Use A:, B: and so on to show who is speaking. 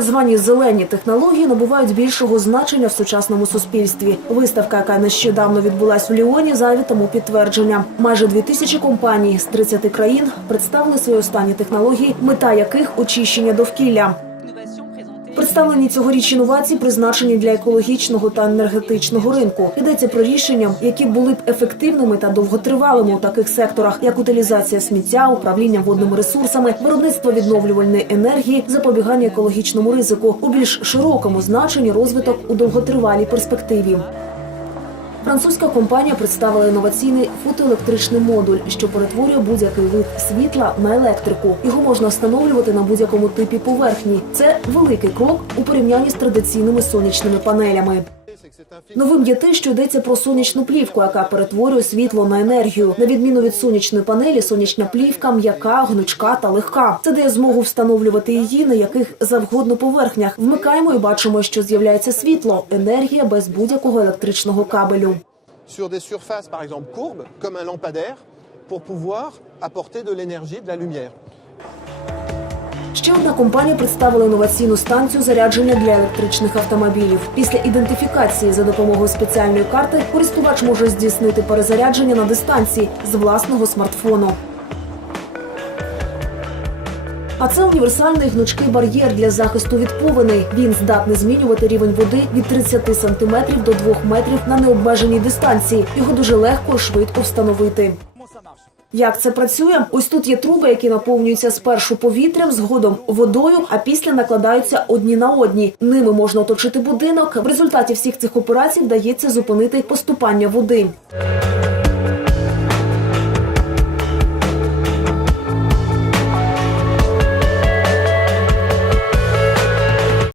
A: Так звані зелені технології набувають більшого значення в сучасному суспільстві. Виставка, яка нещодавно відбулась у Ліоні, зайві тому підтвердження. Майже дві тисячі компаній з 30 країн представили свої останні технології, мета яких очищення довкілля. Представлені цьогоріч інновації призначені для екологічного та енергетичного ринку. Йдеться про рішення, які були б ефективними та довготривалими у таких секторах, як утилізація сміття, управління водними ресурсами, виробництво відновлювальної енергії, запобігання екологічному ризику у більш широкому значенні розвиток у довготривалій перспективі. Французька компанія представила інноваційний фотоелектричний модуль, що перетворює будь-який вид світла на електрику. Його можна встановлювати на будь-якому типі поверхні. Це великий крок у порівнянні з традиційними сонячними панелями. Новим є те, що йдеться про сонячну плівку, яка перетворює світло на енергію. На відміну від сонячної панелі, сонячна плівка м'яка, гнучка та легка. Це дає змогу встановлювати її на яких завгодно поверхнях. Вмикаємо і бачимо, що з'являється світло, енергія без будь-якого електричного кабелю.
B: surfaces, par exemple, courbes, comme un lampadaire, pour pouvoir apporter de l'énergie, de la lumière.
A: Ще одна компанія представила інноваційну станцію зарядження для електричних автомобілів. Після ідентифікації за допомогою спеціальної карти користувач може здійснити перезарядження на дистанції з власного смартфону. А це універсальний гнучкий бар'єр для захисту від повеней. Він здатний змінювати рівень води від 30 сантиметрів до 2 метрів на необмеженій дистанції. Його дуже легко і швидко встановити. Як це працює? Ось тут є труби, які наповнюються спершу повітрям, згодом водою, а після накладаються одні на одні. Ними можна оточити будинок. В результаті всіх цих операцій вдається зупинити поступання води.